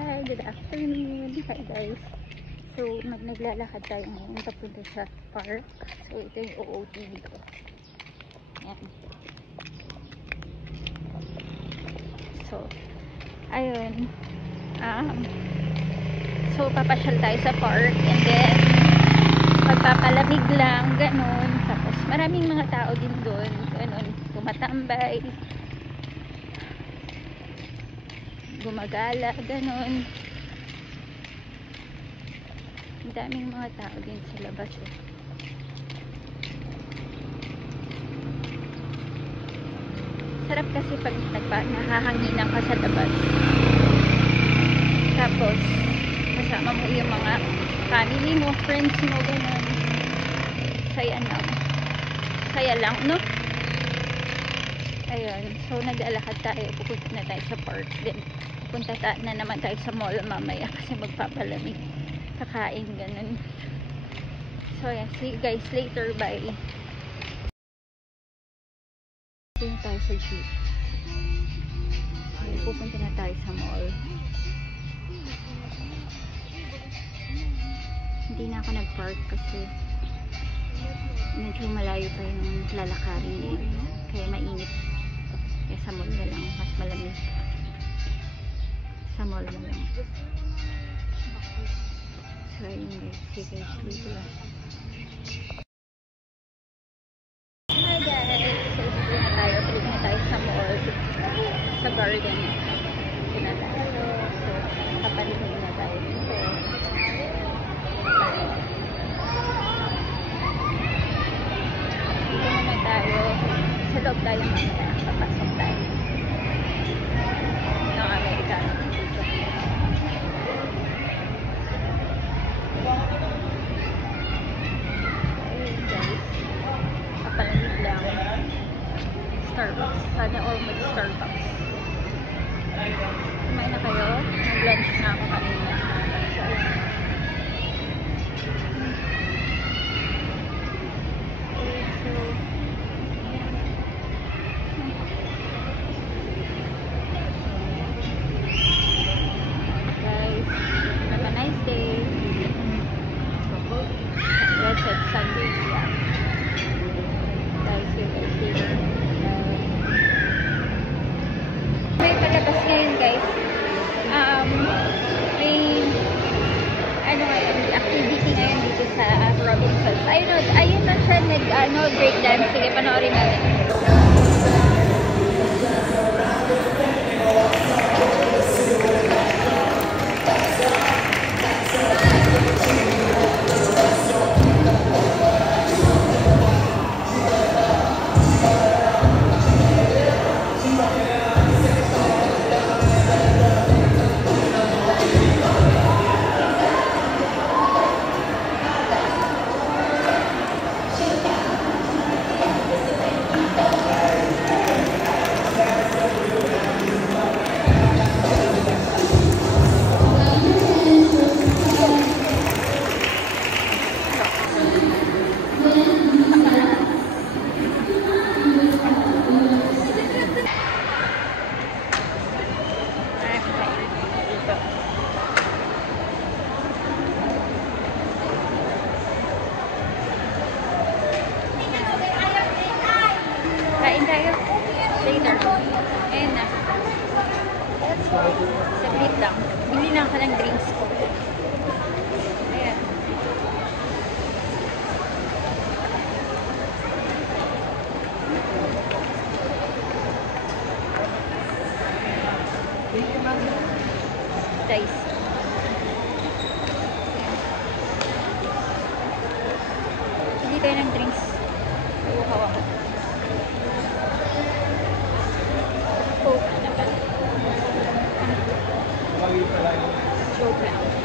Hi, good afternoon. Hi guys. So, naglalakad tayo ngayon papunta sa park. So, ito yung OOTD ko. Yan. So, ayun. So, papasyal tayo sa park and then magpapalamig lang, ganun. Tapos, maraming mga tao din doon. Ganun, tumatambay. Gumagala, ganun. Ang daming mga tao din sa labas eh. Sarap kasi pag nahahanginan ka sa labas. Tapos kasama mo yung mga family mo, friends mo, ganun. Saya lang, no? Ayun, so naglalakad tayo, pupunta na tayo sa park. Then pupunta na naman tayo sa mall mamaya kasi magpapalamig, kakain, ganun. So yeah, see you guys later, bye. Pupunta tayo sa jeep. Then pupunta na tayo sa mall. Hindi na ako nag-park kasi medyo malayo pa yung lalakarin eh. Kaya mainit. Kaya sa mall na lang, mas malamig. Sa mall na lang. So ayun guys, see you guys later. Hi guys! So dito na tayo sa mall. Sa garden. Dito na tayo. So kapalihin na tayo dito. Dito naman tayo. Sa loob tayo mamaya. Papasok tayo. Ng Amerikano dito. Ayun guys. Kapalamig lang. Starbucks. Sana all mag-Starbucks. Kumain na kayo? Nag-lunch na ako kanina. So, guys, have a nice day. Blessed Sunday. Yeah. Guys, see you guys later. May palabas ngayon guys. May activity ngayon dito sa Robinsons. Ayun na siya breakdance. Sige, panoorin natin. Kain tayo. Later. Ayun na. Saglit lang. Bili lang ka ng drinks ko. Ayan. Guys. Bili tayo ng drinks. Uhaw ako. Joke lang.